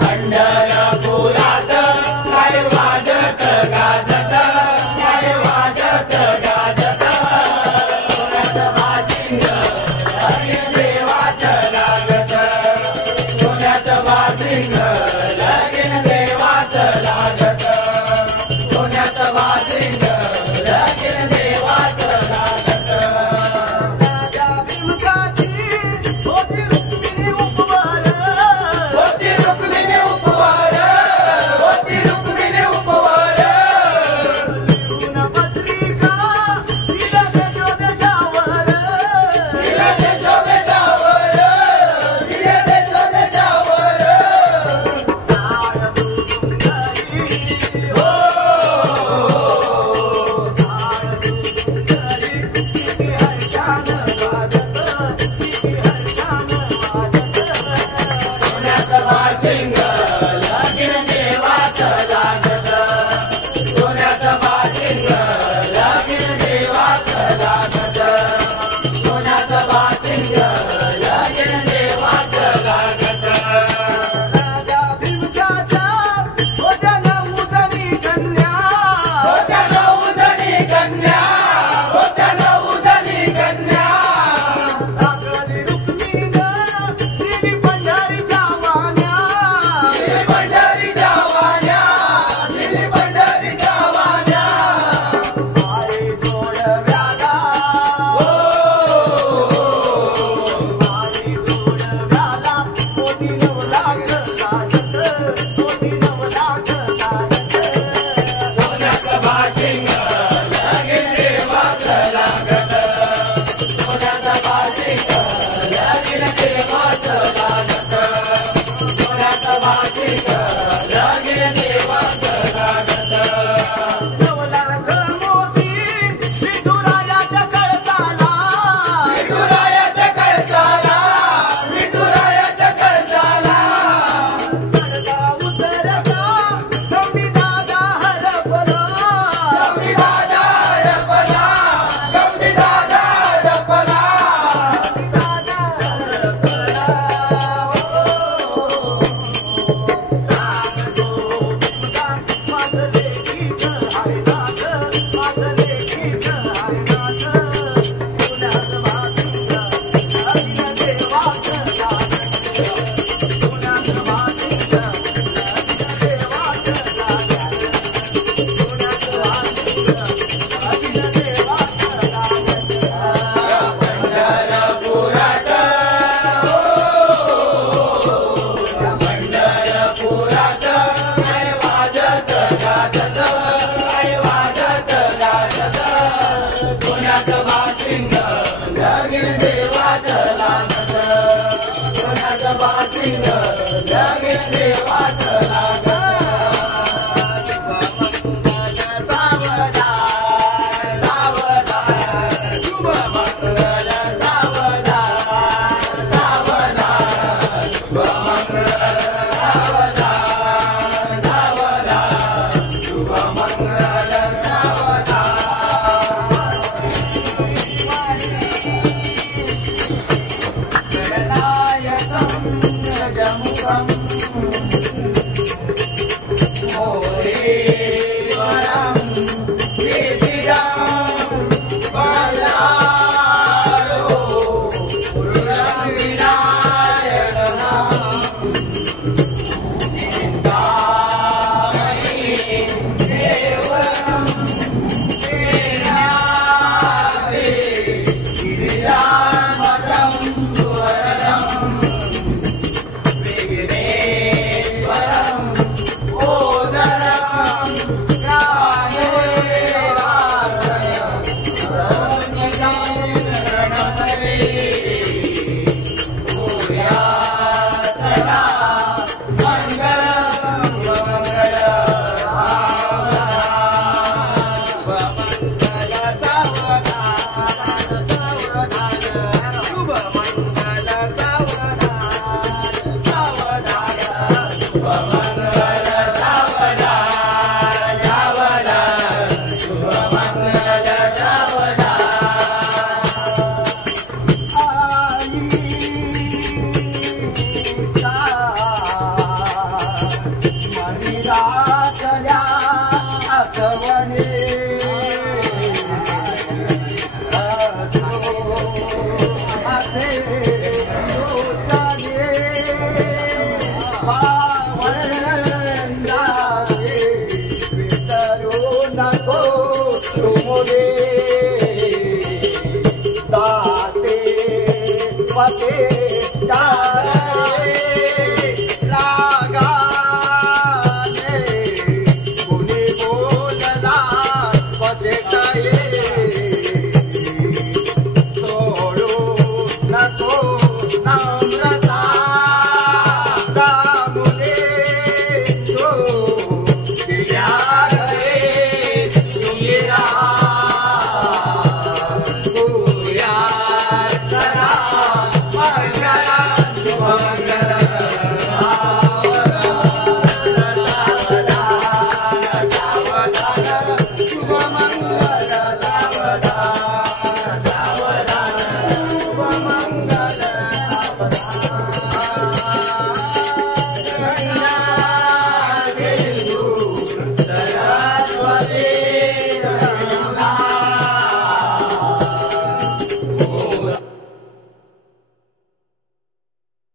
पंढरपुरात काय वाजत गाजत काय वाजत गाजत सोन्याचं बाशिंग लगीन देवाचं लागत सोन्याचं बाशिंग लगीन देवाचं लागत सोन्याचं बाशिंग लगीन देवाचं लागत राजा भीमकाची होती रुक्मिणी उपवार होती रुक्मिणी उपवार होती रुक्मिणी उपवार लिहून पत्रिका दिला देशोदेशावर दिला देशोदेशावर दिला देशोदेशावर टाळ बुडून घरी हो टाळ बुडून घरी किती हर्षान वाजत किती हर्षान वाजत सोन्याचं बाशिंग लगीन देवाचं लागत सोन्याचं बाशिंग लगीन देवाचं लागत सोन्याचं बाशिंग लगीन देवाचं लागत राजा भीमकाच्या होत्या नऊजणी कन्या होत्या नऊजणी कन्या होत्या नऊजणी कन्या लागली रुक्मिणीनं दिली पंढरीच्या वाण्या दिली पंढरीच्या वाण्या दिली पंढरीच्या वाण्या आई जोडव्याला हो आई जोडव्याला मोठी नवलाख गाजत मोठी नवलाख गाजत सोन्याचं बाशिंग लगीन देवाचं लागत सोन्याचं बाशिंग लगीन देवाचं लागत सोन्याचं बाशिंग लगीन देवाचं लागत नवलाख मोती विठुरायाच्या कळसाला विठुरायाच्या कळसाला विठुरायाच्या कळसाला चढता उतरता गवळी दादा हरपला गवळी दादा हरपला गवळी दादा हरपला दादा हरपला माझं लेकीचं हाय नाथ माझं लेकीचं हाय नाथ सोन्याचं बाशिंग लगीन देवाचं लागत सोन्याचं बाशिंग लगीन देवाचं लागत सोन्याचं बाशिंग लगीन देवाचं लागत पंढरपुरात पंढरपुरात काय वाजत गाजत काय वाजत गाजत सोन्याचं बाशिंग लगीन देवाचं लागत सोन्याचं बाशिंग लगीन देवाचं लागत शुभमंगल सावधान सावधान शुभमंगल सावधान सावधान शुभमंगल सावधान गणनायकं गजमुखं मोरेश्वरं कीर्तिदं बलारो पूर्णविनायकं चिन्तामणि देवं प्रेणादे गिरिजामतं सुवर्णं विघ्नेश्वरं ओदरं गायेवार्चयं गणपते भूयात् सदा मङ्गलं मङ्गल शुभमंगल सावधान सावधान शुभमंगल सावधान सावधान शुभमंगल सावधान सावधान शुभमंगल सावधान आई शुभमंगल